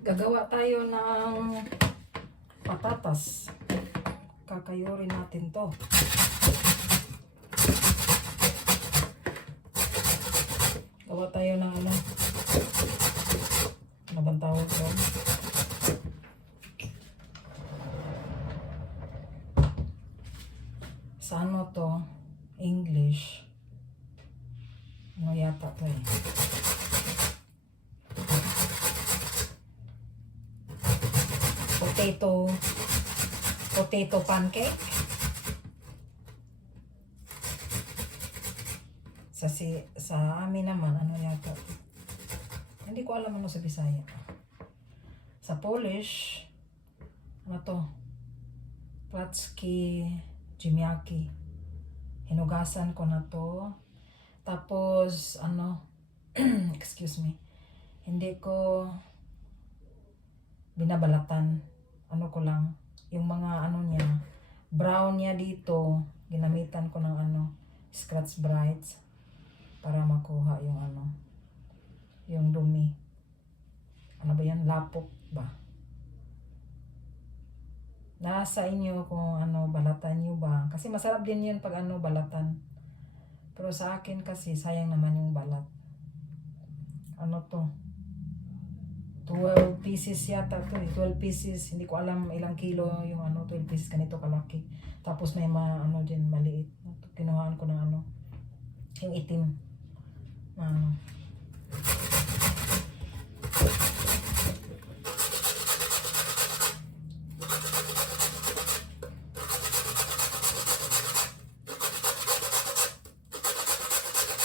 Gagawa tayo ng patatas. Kakayurin natin to. Gawa tayo ng ano bang tawag doon? Sa ano to? English. Ano yata to eh? Potato pancake. Sa amin naman, ano yata? Hindi ko alam ano sa Bisaya. Sa Polish, ano to? Placki ziemniaki. Hinugasan ko na to. Tapos, ano, excuse me, hindi ko binabalatan. Ano ko lang, yung mga ano niya, brown niya dito, ginamitan ko ng ano, Scotch Brights para makuha yung ano, yung dumi. Ano ba yan? Lapok ba? Nasa inyo kung ano, balatan nyo ba. Kasi masarap din yun pag ano, balatan. Pero sa akin kasi, sayang naman yung balat. Ano to? 12 pieces yata to eh. 12 pieces. Hindi ko alam ilang kilo yung ano, 12 pieces ganito kalaki. Tapos may ano din, maliit. Kinuhaan ko ng ano, yung itim. Ano.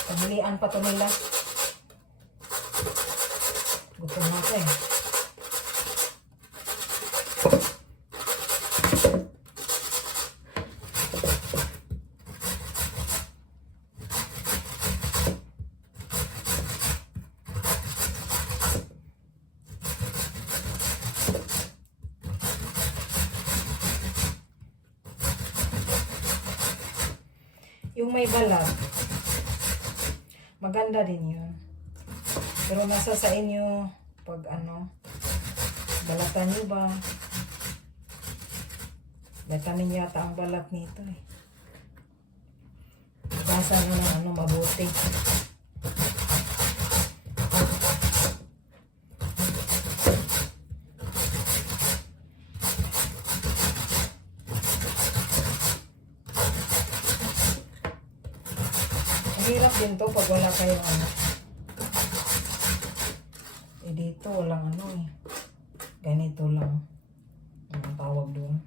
Pagalian pa to nila. Gutom na ako eh. Yung may balat, maganda din yun. Pero nasa sa inyo, pag ano, balatan nyo ba? Vitamin yata ang balat nito eh. Basa nyo ng ano, mabuti. Hirap din to pag wala kayong ano. Eh dito walang ano eh. Ganito lang. Anong tawag doon?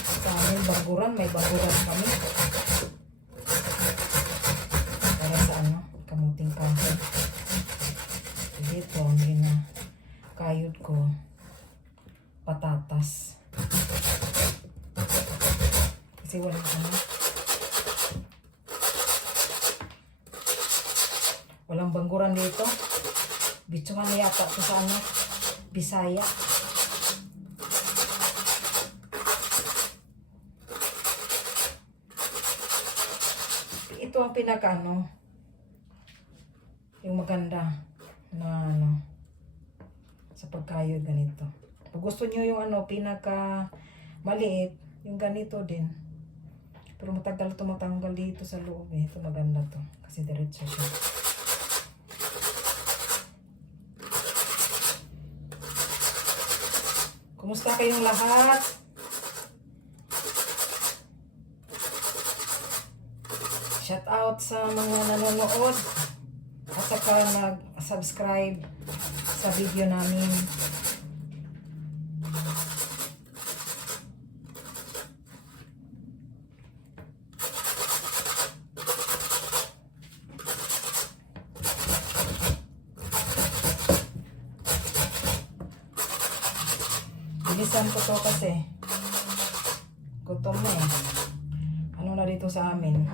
Sa amin baguran, may baguran kami. Para sa ano, kamuting kahoy. Dito, hindi na kayod ko. Patatas. Kasi walang ano. Walang bangguran dito. Bitsuhan na yata ito sa ano, Bisaya. Ito ang pinaka ano, yung maganda na ano, sa pagkayod ganito. Pag gusto nyo yung ano, pinaka maliit, yung ganito din. Pero matagal ito matanggal dito sa loob eh. Ito maganda to. Kasi diretso siya. Kumusta kayong lahat? Shout out sa mga nanonood at saka nag-subscribe sa video namin. Bilisan ko to kasi gutom na eh. Ano na dito sa amin?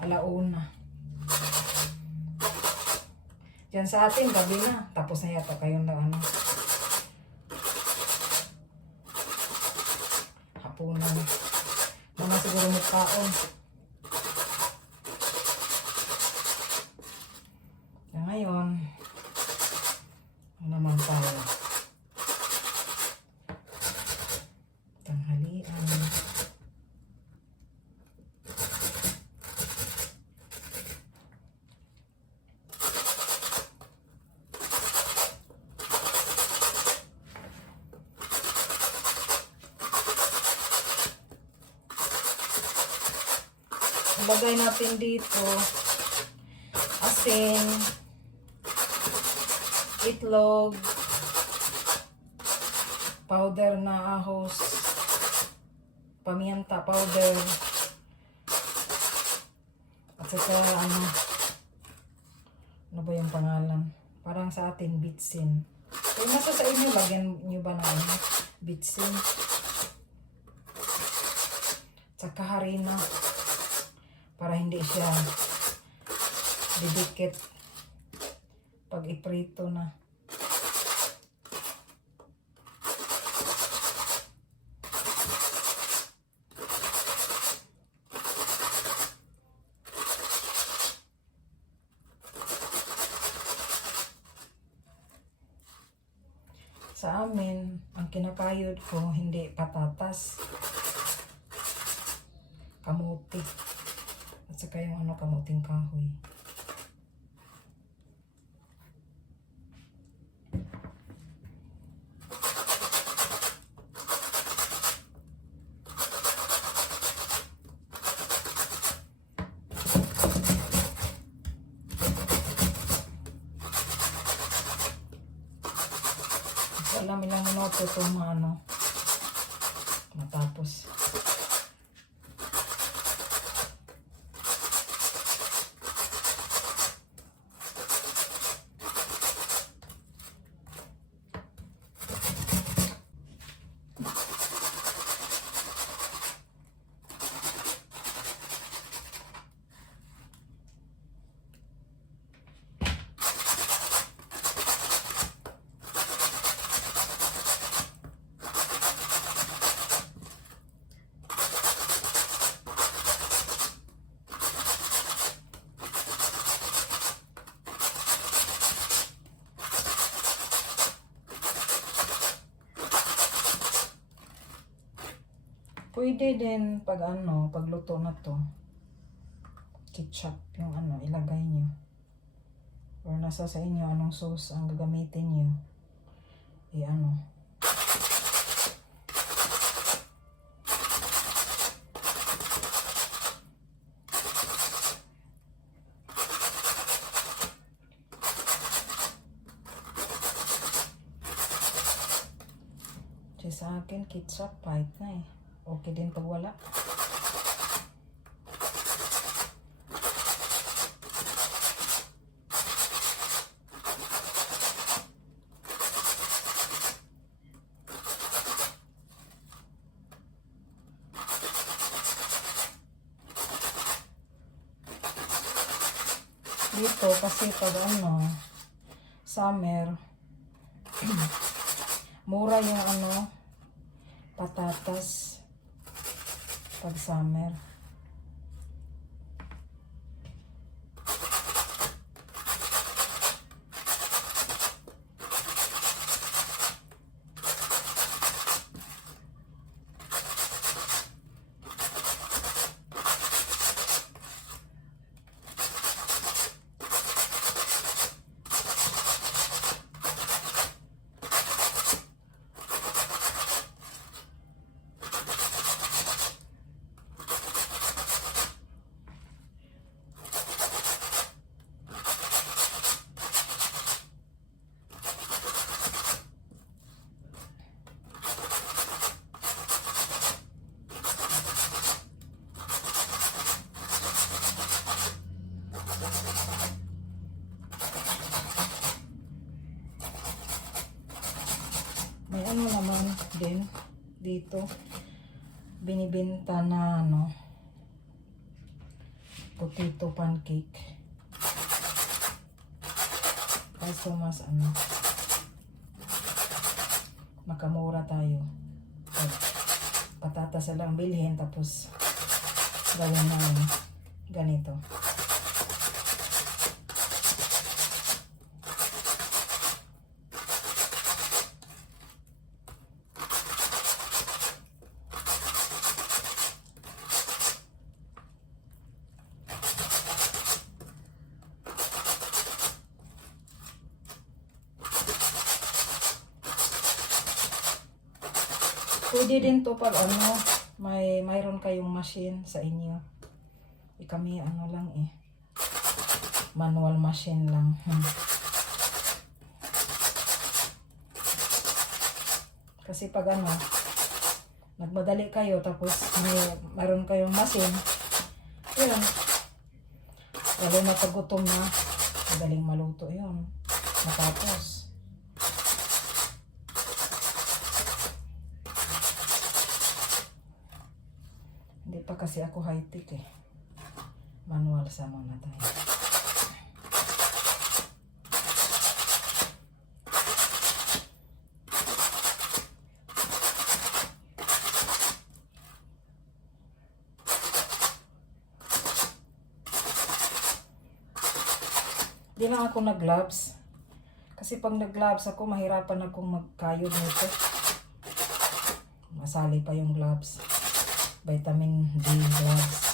Alauna. Diyan sa atin, gabi na. Tapos na yata kayong na ano. Hapunan. Mga siguro magkaon. Ngayon, ilagay natin dito asin, itlog, powder na ahos, pamienta powder, at saka ano ba yung pangalan? Parang sa atin, bitsin. Kung nasa sa inyo, lagyan nyo ba na bitsin? Tsaka harina para hindi siya didikit pag iprito na. Sa amin, ang kinakayod ko hindi patatas, kamuti, at saka yung kamuting kahoy. Alam ilang minuto itong matapos. Pwede din pagluto na to, ketchup yung ilagay nyo. Or nasa sa inyo anong sauce ang gagamitin nyo. Sa akin, ketchup, kahit na okay din pag wala. Dito kasi pag summer, mura yung patatas pag summer. May naman din dito binibenta na potato pancake. Kaso mas makamura tayo. Patatas lang bilhin tapos gawin na ganito. Pwede din to pag mayroon kayong machine sa inyo. kami ano lang eh. Manual machine lang. Kasi pag ano, nagmadali kayo tapos mayroon kayong machine, yun. Lalo na pag gutom na, madaling maluto yun. Matapos. Hindi pa kasi ako high-tech eh. Manual sa muna tayo. Di lang ako nag-gloves. Kasi pag nag-gloves ako, mahirapan akong magkayod nito. Masali pa yung gloves. Vitamin D gloves.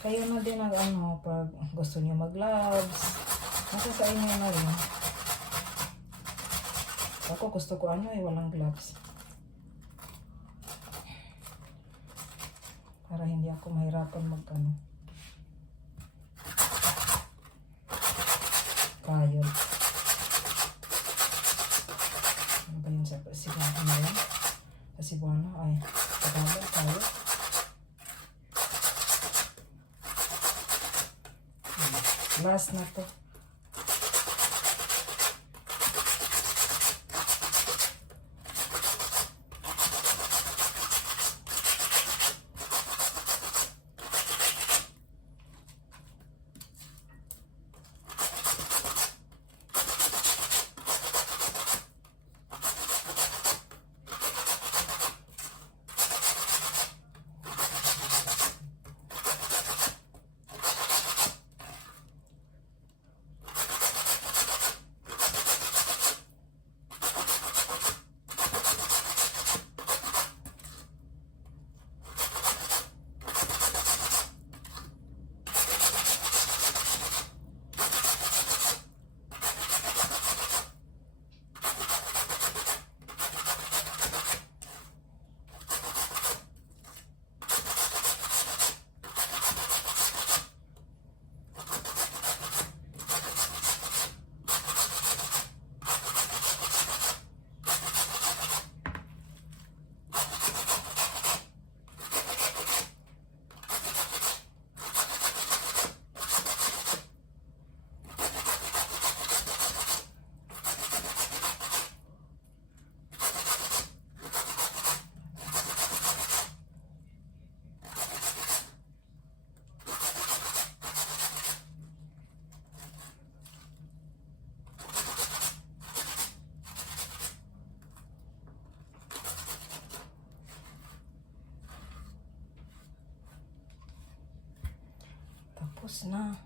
Kayo na din ang ano, pag gusto niyo mag-gloves, nasa sa inyo na rin. Ako gusto ko ano eh, walang gloves. Para hindi ako mahirapan mag-ano. Kayod. Ano ba yun sa Cebuano na yan? Sa Cebuano ay Tagalog, kayod. Last na to. Tapos na.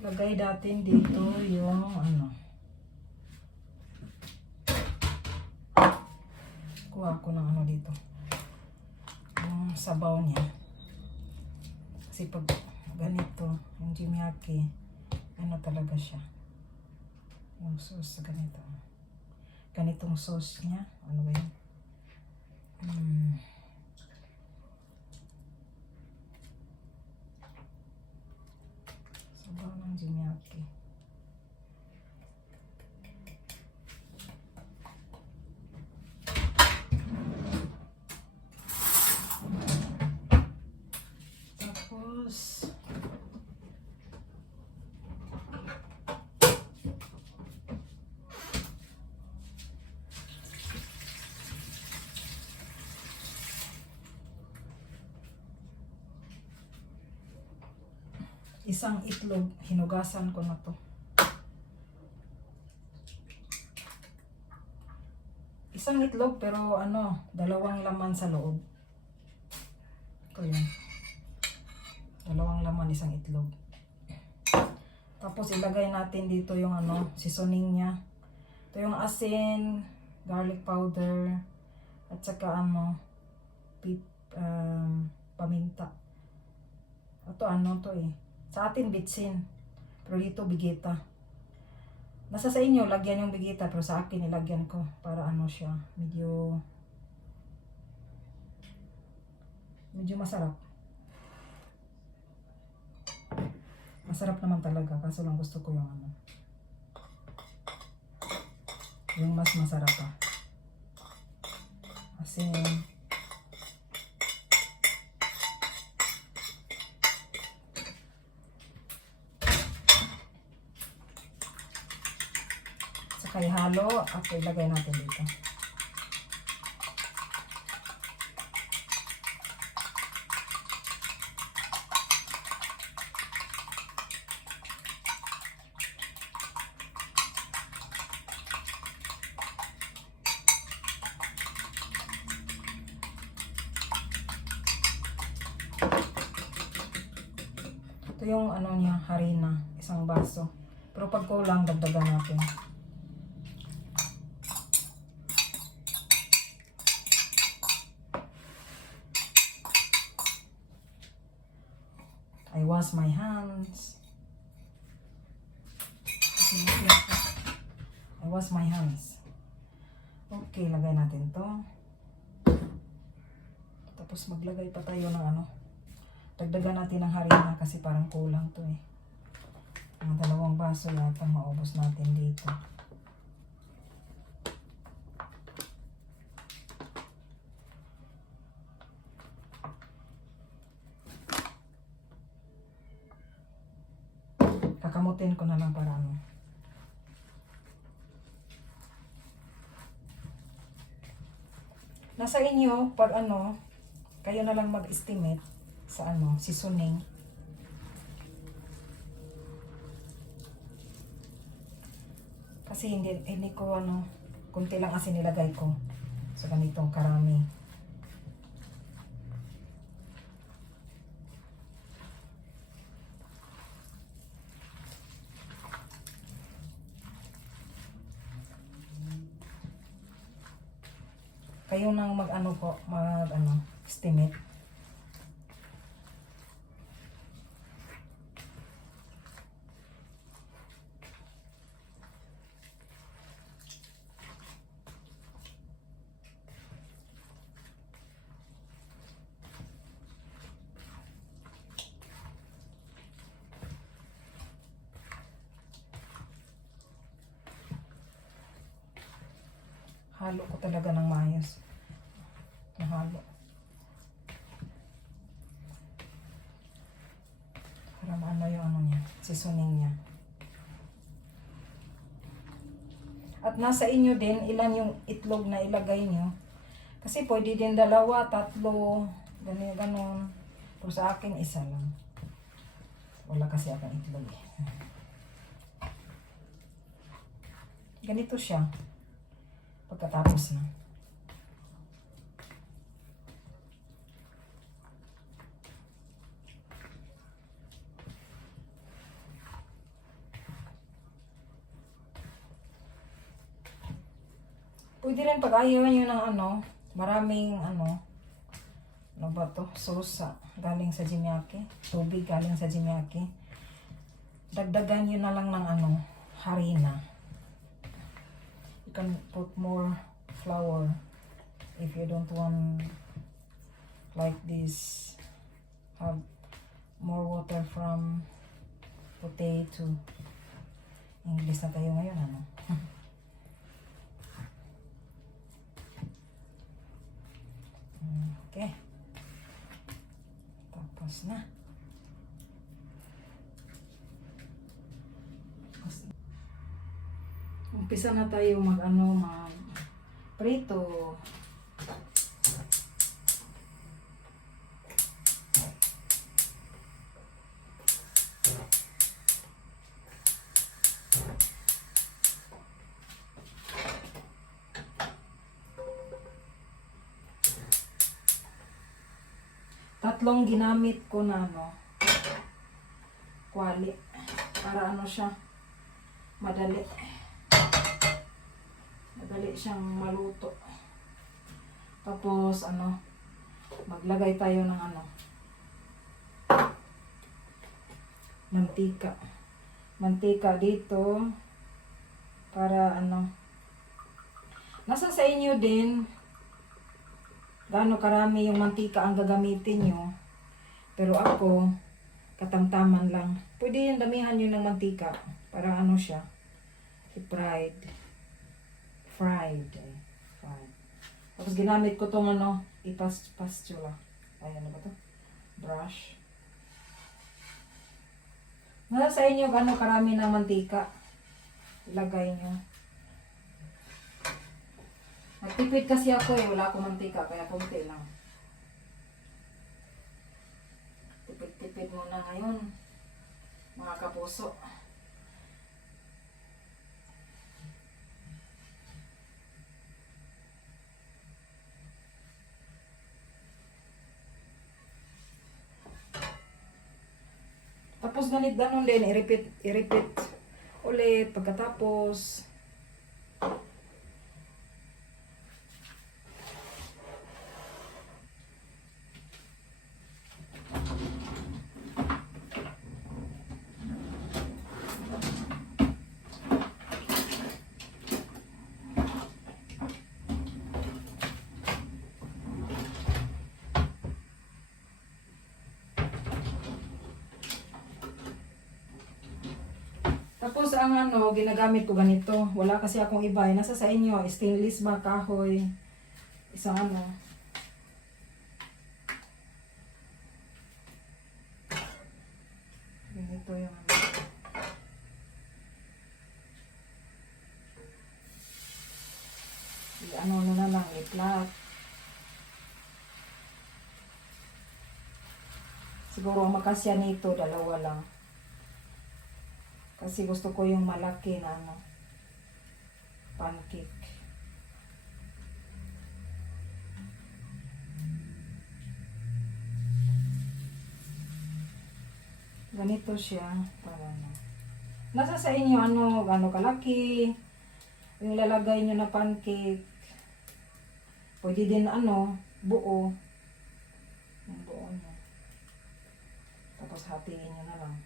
Lagay natin dito yung ano. Kuha ko ng ano dito. Yung sabaw niya. Kasi pag ganito, yung jimyaki, ano talaga siya. Yung sauce ganito. Ganitong sauce niya. Ano ba yun? Sabaw ng jimyaki. Tapos, isang itlog, hinugasan ko na to. Isang itlog pero ano, dalawang laman sa loob. Ito yun. Dalawang laman, isang itlog. Tapos ilagay natin dito yung ano, seasoning niya. Ito yung asin, garlic powder, at saka ano, paminta. Ito ano to eh. Sa atin bitsin, pero dito bigeta. Nasa sa inyo, lagyan yung bigeta, pero sa akin nilagyan ko para ano siya, medyo masarap. Masarap naman talaga, kaso lang gusto ko yung ano, yung mas masarap pa. Asin. Saka ihalo at ilagay natin dito. Ito yung ano niya, harina, isang baso. Pero pag kulang, dagdagan natin. I wash my hands. I wash my hands. Okay, lagay natin to. Tapos maglagay pa tayo ng ano. Dagdagan natin ng harina kasi parang kulang to eh. Mga 2 baso yata maubos natin dito. Kakamutin ko na lang para ano. Nasa inyo, pag ano, kayo na lang mag-estimate sa ano, seasoning. Kasi hindi ko ano, kunti lang asin nilagay ko. So ganitong karami. Kayo nang mag-ano po, estimate. Halo ko talaga ng maayos. Halo. Para maano yung ano niya, seasoning niya. At nasa inyo din, ilan yung itlog na ilagay nyo. Kasi pwede din 2, 3, ganon. Pero sa akin, 1 lang. Wala kasi akong itlog eh. Ganito siya. Pagkatapos na. Pwede rin pag ayaw nyo ng ano, maraming ano ba to? Sauce galing sa jimyaki. Tubig galing sa jimyaki. Dagdagan nyo na lang ng ano, harina. You can put more flour if you don't want like this. Have more water from potato. English na tayo ngayon, ano? Okay. Tapos na. Umpisa na tayo mag ano, mag prito. Tatlong ginamit ko na ano, kwali. Para ano siya, madali. Madali siyang maluto. Tapos ano, maglagay tayo ng ano, mantika. Mantika dito para ano, nasa sa inyo din gaano karami yung mantika ang gagamitin nyo. Pero ako, katamtaman lang. Pwede yung damihan nyo ng mantika para ano siya, fried. Fried. Tapos ginamit ko tong ano, ipastula. Ay, ano ba to? Brush. Nasa sa inyo gaano karami ng mantika ilagay nyo. Nagtipid kasi ako eh, wala akong mantika, kaya konti lang. Tipid-tipid muna ngayon, mga kapuso. Tapos ganun din, i-repeat ulit pagkatapos. Tapos ang ano, ginagamit ko ganito. Wala kasi akong iba. Nasa sa inyo, stainless ba, kahoy. Isang ano. Ganito yung ano. Ano na lang, i-flat. Siguro ang makasya nito, dalawa lang. Kasi gusto ko yung malaki na ano, pancake. Ganito siya. Para ano. Nasa sa inyo ano, gaano kalaki. Yung lalagay nyo na pancake. Pwede din ano, buo. Yung buo nyo. Tapos hatiin nyo na lang.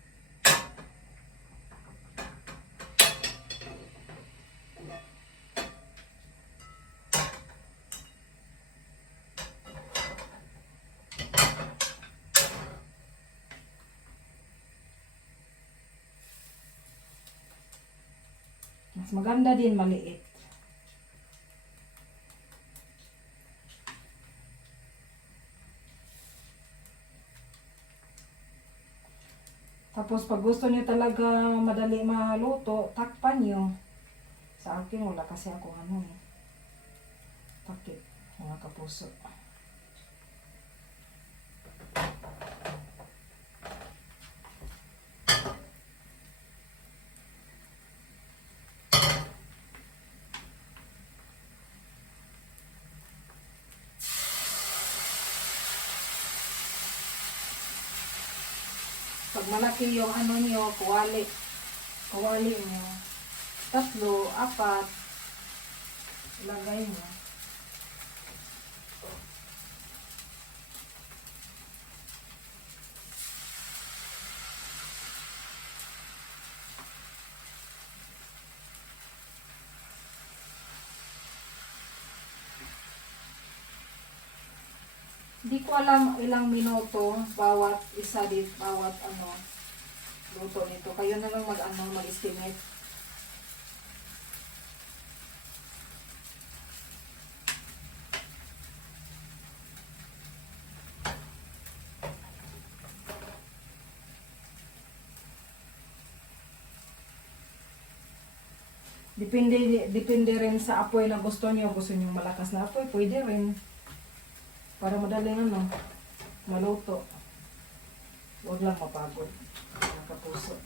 Mas maganda din maliit. Tapos pag gusto niyo talaga madali maluto, takpan niyo. Sa akin wala kasi ako ano eh. Takip, mga kapuso. Pag malaki yung ano nyo, kuwali nyo, 3, 4, ilagay nyo. Hindi ko alam ilang minuto bawat isa dit, bawat ano, luto nito. Kayo na lang mag-estimate. Depende rin sa apoy na gusto niyo. Gusto niyo malakas na apoy, pwede rin. Para madaling maluto. Huwag lang mapagod. Mga kapuso.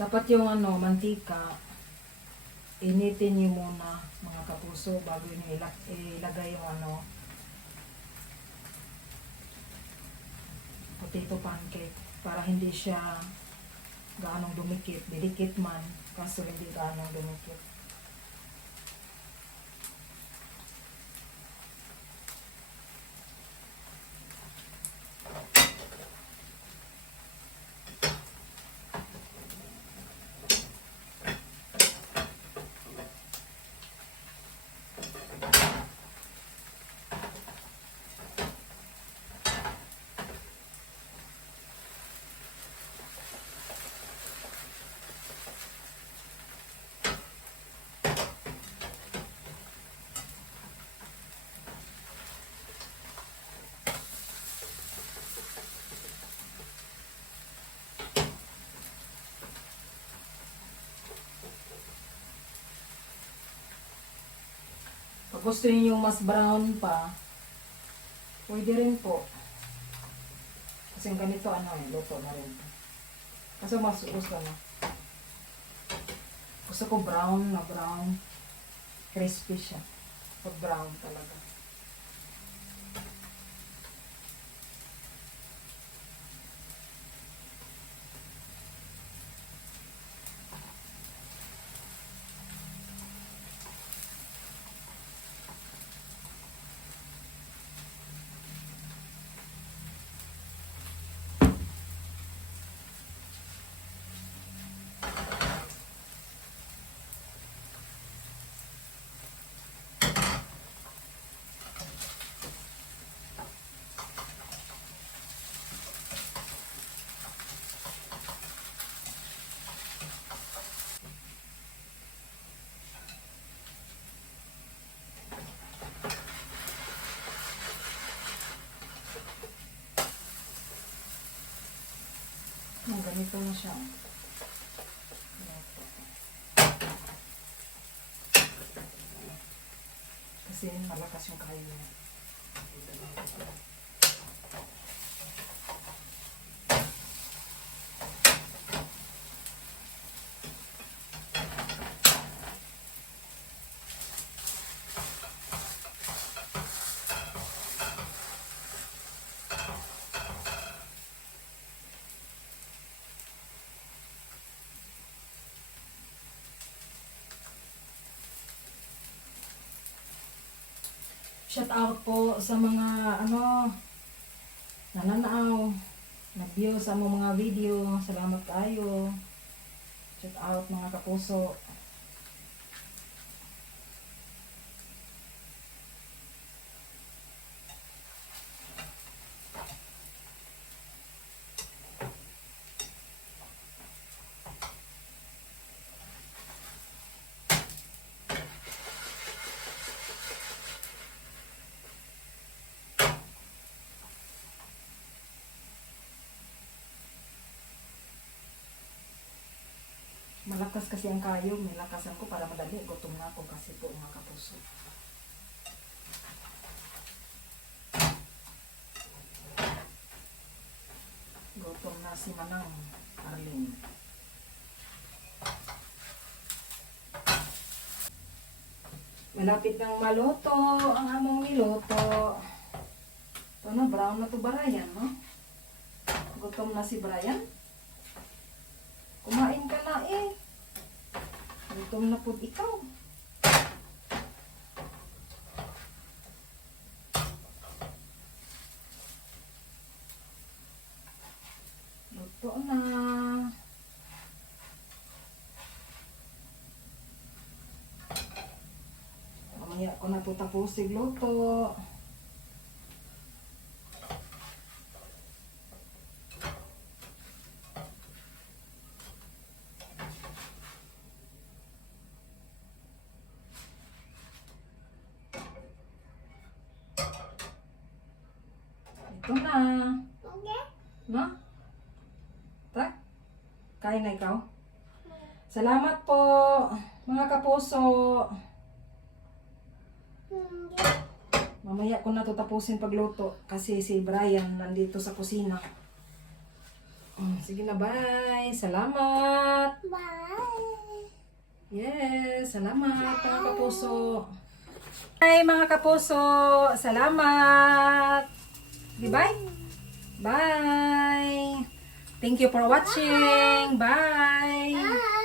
Dapat yung mantika, initin niyo muna mga kapuso bago niyo ilagay yung potato pancake para hindi siya gaanong dumikit. Didikit man, kaso hindi gaanong dumikit. Pag gusto niyo yung mas brown pa, pwede rin po. Kasi ganito luto na rin. Kasi mas gusto na. Gusto ko brown na brown. Crispy siya. Pag brown talaga. Ganito na siya. Kasi malakas yung kayo niya. Shout out po sa mga nananaw, nag-view sa mga video. Salamat kayo. Shout out mga kapuso. Malakas kasi ang kayo, may lakasan ko para madali. Gutom na ako kasi po mga kapuso. Gutom na si Manang Arlene. Malapit nang maluto ang among niluto. Ito na, brown na to Brian, no? Gutom na si Brian. Kumain ka na eh. Gutom na po ikaw. Luto na. ko tapusin luto. Ito na. No? Tak? Kain na ikaw? Salamat po, mga kapuso. Mamaya ko na to tapusin pagluto kasi si Brian nandito sa kusina. Sige na, bye. Salamat. Bye. Yes, salamat mga kapuso. Bye mga kapuso. Salamat. Bye. Bye. Thank you for watching. Bye. Bye.